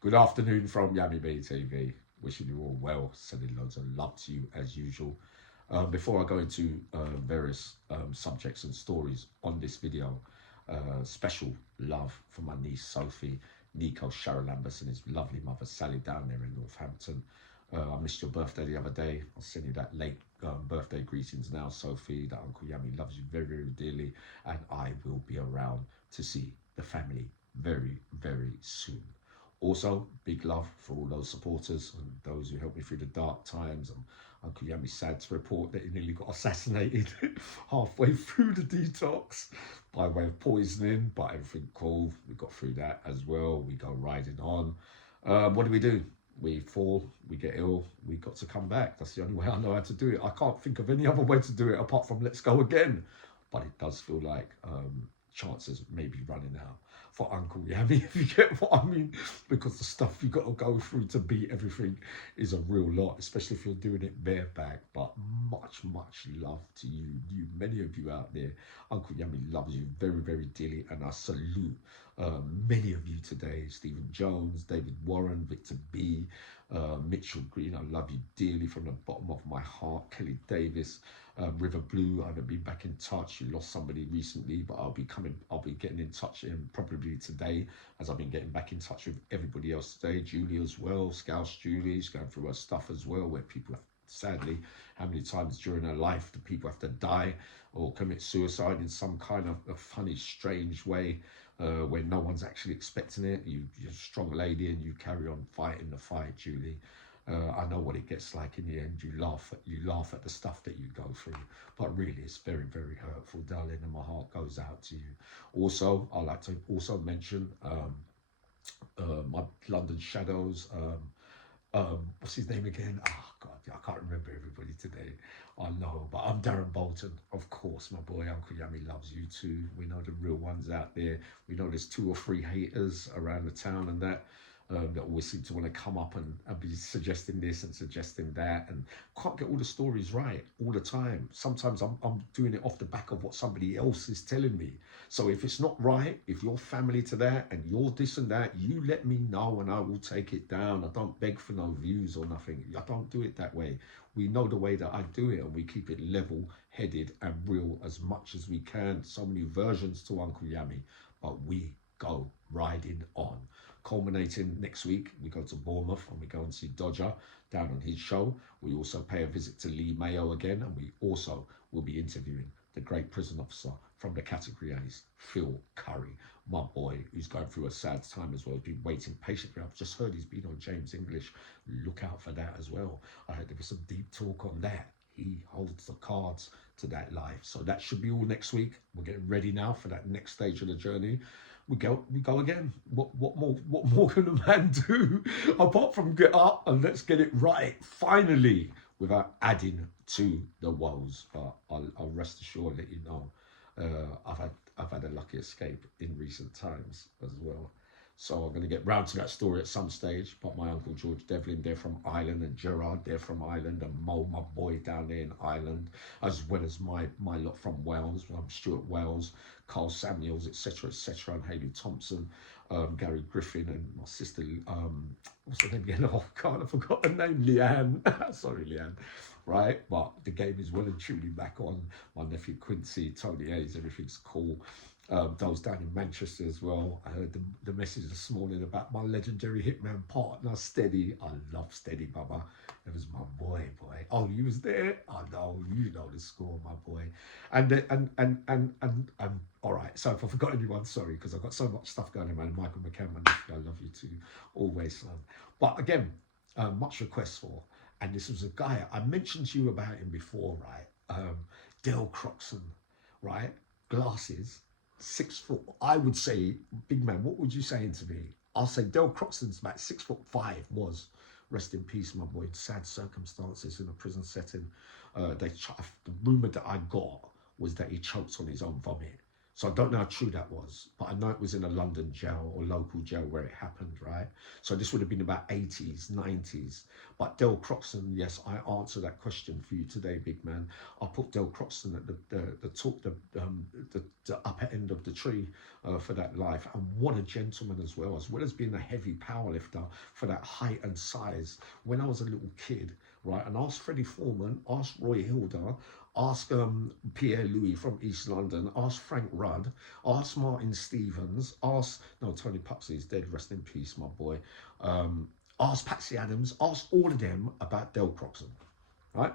Good afternoon from Yami B TV. Wishing you all well, sending loads of love to you as usual. Before I go into various subjects and stories on this video, special love for my niece Sophie, Nico Sharalambus and his lovely mother Sally down there in Northampton. I missed your birthday the other day. I'll send you that late birthday greetings now, Sophie. That Uncle Yami loves you very, very dearly, and I will be around to see the family very, very soon. Also, big love for all those supporters and those who helped me through the dark times. And Uncle Yami's sad to report that he nearly got assassinated halfway through the detox by way of poisoning, but everything cool. We got through that as well. We go riding on. What do? We fall, we get ill, we got to come back. That's the only way I know how to do it. I can't think of any other way to do it apart from let's go again. But it does feel like chances may be running out for Uncle Yami, if you get what I mean, because the stuff you got to go through to beat everything is a real lot, especially if you're doing it bareback. But much love to many of you out there. Uncle Yami loves you very, very dearly, and I salute many of you today. Stephen Jones, David Warren, Victor B, Mitchell Green, I love you dearly from the bottom of my heart. Kelly Davis, River Blue, I haven't been back in touch. You lost somebody recently, but I'll be getting in touch probably today, as I've been getting back in touch with everybody else today. Julie as well, Scouse Julie's going through her stuff as well, where people have, sadly, how many times during her life do people have to die or commit suicide in some kind of a funny, strange way, where no one's actually expecting it. You're a strong lady and you carry on fighting the fight, Julie. I know what it gets like in the end. You laugh at the stuff that you go through, but really it's very, very hurtful, darling, and my heart goes out to you. Also, I'd like to also mention my London Shadows. What's his name again? Oh God, I can't remember everybody today. I know, but I'm Darren Bolton, of course. My boy Uncle Yami loves you too. We know the real ones out there. We know there's 2 or 3 haters around the town and that always seem to want to come up and be suggesting this and suggesting that, and can't get all the stories right all the time. Sometimes I'm doing it off the back of what somebody else is telling me. So if it's not right, if you're family to that and you're this and that, you let me know and I will take it down. I don't beg for no views or nothing. I don't do it that way. We know the way that I do it, and we keep it level headed and real as much as we can. So many versions to Uncle Yami, but we go riding on. Culminating next week, we go to Bournemouth and we go and see Dodger down on his show. We also pay a visit to Lee Mayo again, and we also will be interviewing the great prison officer from the category A's, Phil Curry, my boy, who's going through a sad time as well. He's been waiting patiently. I've just heard he's been on James English. Look out for that as well. I heard there was some deep talk on that. He holds the cards to that life. So that should be all next week. We're getting ready now for that next stage of the journey. We go again. What more can a man do apart from get up and let's get it right finally, without adding to the woes? But I'll rest assured that you know, I've had a lucky escape in recent times as well. So I'm going to get round to that story at some stage. But my uncle George Devlin, they're from Ireland, and Gerard, they're from Ireland, and Mo, my boy down there in Ireland, as well as my lot from Wales. Stuart Wales, Carl Samuels, etc., and Haley Thompson, Gary Griffin, and my sister, what's her name again? Oh God, I forgot her name, Leanne. Sorry, Leanne. Right, but the game is well and truly back on. My nephew Quincy, Tony Hayes, everything's cool. Those down in Manchester as well. I heard the message this morning about my legendary hitman partner, Steady. I love Steady, Baba. It was my boy. Oh, you was there? I know, you know the score, my boy. And all right. So if I forgot anyone, sorry, because I've got so much stuff going on, man. Michael McCammon, I love you too, always, son. But again, much requests for, and this was a guy I mentioned to you about him before, right? Dale Croxon, right? Glasses. 6 foot, I would say, big man, what would you saying to me? I'll say Del Croxton's about 6'5" was. Rest in peace, my boy. Sad circumstances in a prison setting. The rumour that I got was that he choked on his own vomit. So I don't know how true that was, but I know it was in a London jail or local jail where it happened, right? So this would have been about 80s, 90s. But Del Croxon, yes, I answer that question for you today, big man. I put Del Croxon at the upper end of the tree for that life. And what a gentleman as well as being a heavy powerlifter for that height and size. When I was a little kid, right, and ask Freddie Foreman, ask Roy Hilda, ask Pierre Louis from East London, ask Frank Rudd, ask Martin Stevens, ask, no, Tony Puxley is dead, rest in peace, my boy. Ask Patsy Adams, ask all of them about Del Croxon, right?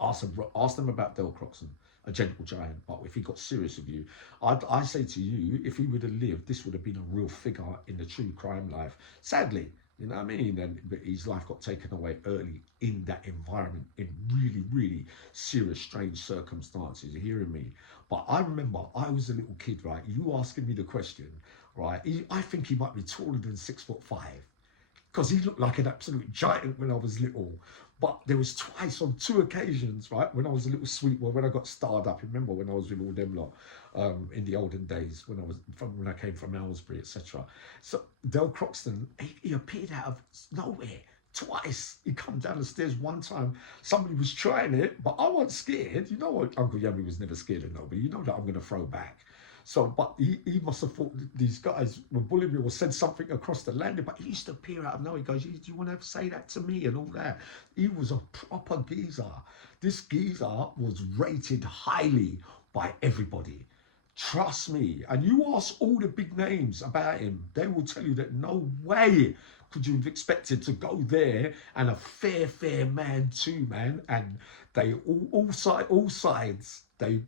Ask them about Del Croxon, a gentle giant. But if he got serious with you, I say to you, if he would have lived, this would have been a real figure in the true crime life. Sadly, you know what I mean? And but his life got taken away early in that environment, in really, really serious, strange circumstances. You're hearing me? But I remember I was a little kid, right? You asking me the question, right? I think he might be taller than 6'5", because he looked like an absolute giant when I was little. But there was twice on 2 occasions, right, when I was a little sweet boy, when I got starred up. Remember when I was with all them lot in the olden days, when I came from Aylesbury, etc. So Del Croxton, he appeared out of nowhere twice. He come down the stairs one time. Somebody was trying it, but I wasn't scared. You know what? Uncle Yummy was never scared of nobody. You know that I'm going to throw back. So, but he must have thought these guys were bullying me or said something across the landing. But he used to appear out of nowhere. He goes, "Do you want to say that to me?" and all that. He was a proper geezer. This geezer was rated highly by everybody. Trust me. And you ask all the big names about him, they will tell you that no way could you have expected to go there, and a fair man too, man. And they all sides. They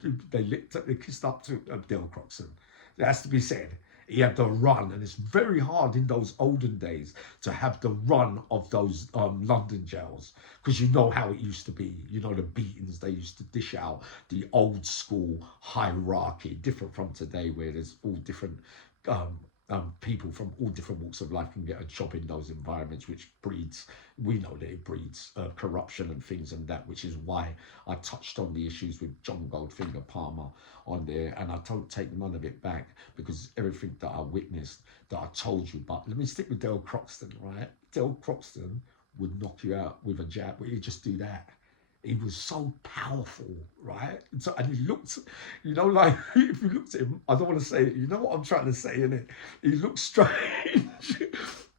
kissed up to Del Croxon. It has to be said. He had the run, and it's very hard in those olden days to have the run of those London jails, because you know how it used to be. You know the beatings they used to dish out, the old school hierarchy, different from today where there's all different people from all different walks of life can get a job in those environments, which breeds, we know that it breeds corruption and things and that, which is why I touched on the issues with John Goldfinger Palmer on there, and I don't take none of it back, because everything that I witnessed, that I told you. But let me stick with Del Croxton, right? Del Croxton would knock you out with a jab, but he'd just do that. He was so powerful, right? So, and he looked, you know, like if you looked at him, I don't want to say it, you know what I'm trying to say, innit? He looked strange,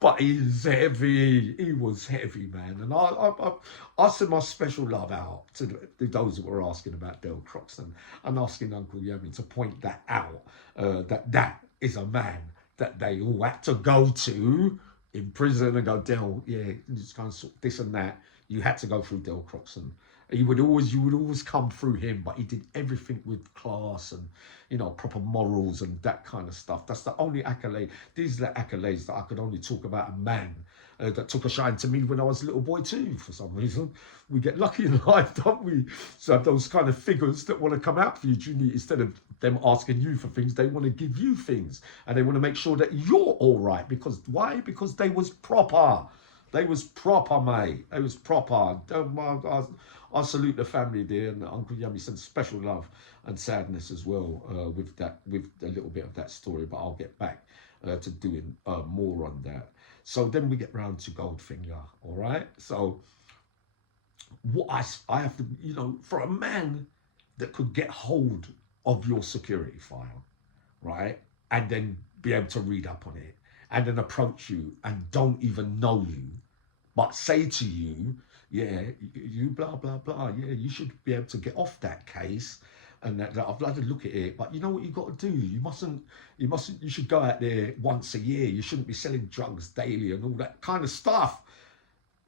but he's heavy. He was heavy, man. And I send my special love out to those that were asking about Del Croxton, and asking Uncle Yemi to point that out, that is a man that they all had to go to in prison and go, Del, yeah, just kind of sort this and that. You had to go through Del Croxton. You would always come through him, but he did everything with class and, you know, proper morals and that kind of stuff. That's the only accolade. These are the accolades that I could only talk about a man that took a shine to me when I was a little boy too. For some reason, we get lucky in life, don't we? So those kind of figures that want to come out for you, Junior, instead of them asking you for things, they want to give you things, and they want to make sure that you're all right. Because why? Because they was proper. They was proper, mate. They was proper. I salute the family there, and Uncle Yummy sends special love and sadness as well with a little bit of that story. But I'll get back to doing more on that. So then we get round to Goldfinger, all right? So what I have to, you know, for a man that could get hold of your security file, right, and then be able to read up on it, and then approach you and don't even know you, but say to you, yeah, you blah, blah, blah, yeah, you should be able to get off that case, and that I've had to look at it, but you know what you got to do? You should go out there once a year. You shouldn't be selling drugs daily and all that kind of stuff.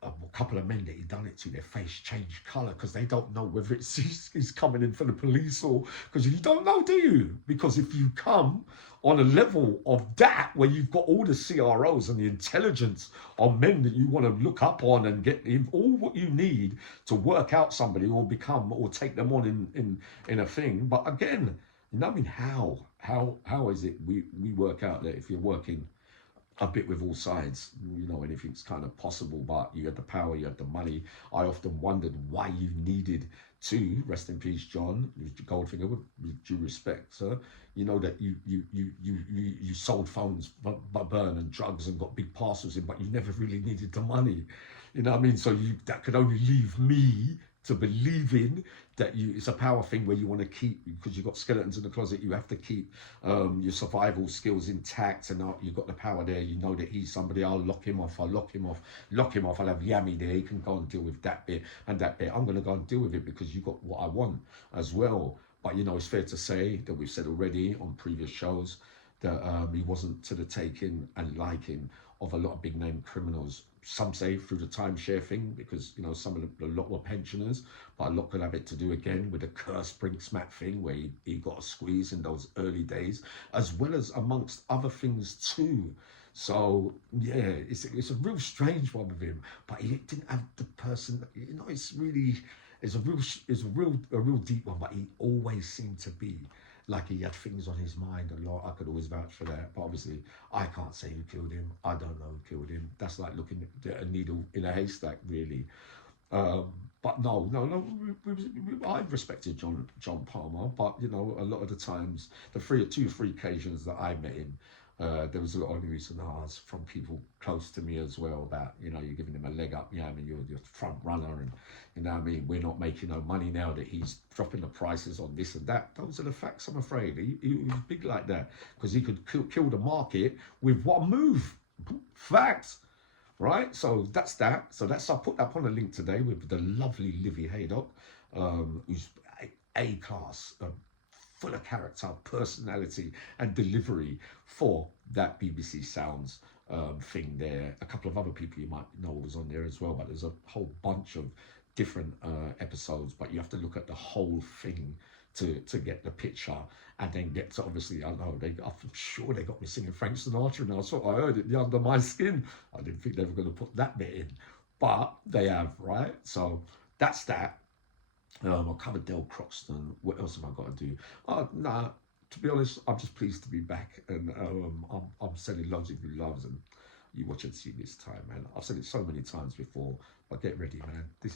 A couple of men that he done it to, their face changed colour, because they don't know whether he's coming in for the police, or because you don't know, do you? Because if you come on a level of that where you've got all the CROs and the intelligence on men that you want to look up on and get all what you need to work out somebody or become or take them on in a thing. But again, you know what I mean? How is it we work out that if you're working a bit with all sides. You know, anything's kind of possible, but you had the power, you had the money. I often wondered why you needed to, rest in peace, John Goldfinger, with due respect, sir. You know that you sold phones, burn and drugs and got big parcels in, but you never really needed the money. You know what I mean? So you that could only leave me to believe in that it's a power thing where you want to keep, because you've got skeletons in the closet, you have to keep your survival skills intact, and you've got the power there. You know that he's somebody. I'll lock him off. I'll have Yami there. He can go and deal with that bit and that bit. I'm going to go and deal with it because you got what I want as well. But you know, it's fair to say that we've said already on previous shows that he wasn't to the taking and liking of a lot of big name criminals. Some say through the timeshare thing, because you know some of a lot were pensioners, but a lot could have it to do again with the curse Brinksmat thing, where he got a squeeze in those early days, as well as amongst other things too. So yeah, it's a real strange one with him, but he didn't have the person. You know, it's a real deep one, but he always seemed to be like he had things on his mind a lot. I could always vouch for that, but obviously I can't say who killed him. I don't know who killed him. That's like looking at a needle in a haystack, really. But no. I've respected John Palmer, but you know, a lot of the times, the two or three occasions that I met him, there was a lot of news and ahs from people close to me as well about, you know, you're giving him a leg up, yeah, I mean, you're the front runner, and you know what I mean, we're not making no money now that he's dropping the prices on this and that. Those are the facts, I'm afraid. He was big like that because he could kill the market with one move. Facts. Right, so that's that. I'll put that on a link today with the lovely Livy Haydock, who's A class, full of character, personality, and delivery for that BBC Sounds thing there. A couple of other people you might know was on there as well, but there's a whole bunch of different episodes. But you have to look at the whole thing to get the picture, and then get to, obviously, I know I'm sure they got me singing Frank Sinatra, and I heard it under my skin. I didn't think they were going to put that bit in, but they have, right? So that's that. I covered Del Croxton. What else have I got to do? Nah, to be honest, I'm just pleased to be back, and I'm sending loads of you loves, and you watch and see this time, man. I've said it so many times before, but get ready, man. This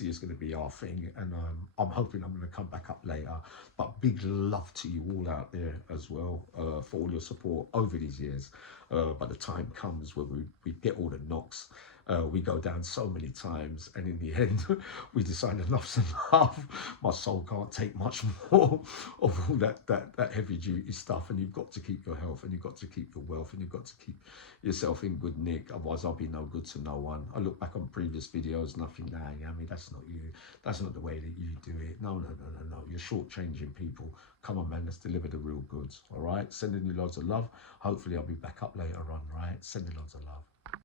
year's gonna be our thing, and I'm hoping I'm gonna come back up later. But big love to you all out there as well, for all your support over these years. By the time comes when we get all the knocks, we go down so many times, and in the end, we decide enough's enough. My soul can't take much more of all that heavy duty stuff, and you've got to keep your health, and you've got to keep your wealth, and you've got to keep yourself in good nick. Otherwise, I'll be no good to no one. I look back on previous videos, nothing there. I mean, that's not you. That's not the way that you do it. No. You're shortchanging people. Come on, man. Let's deliver the real goods. All right. Sending you loads of love. Hopefully, I'll be back up later on. Right. Sending loads of love.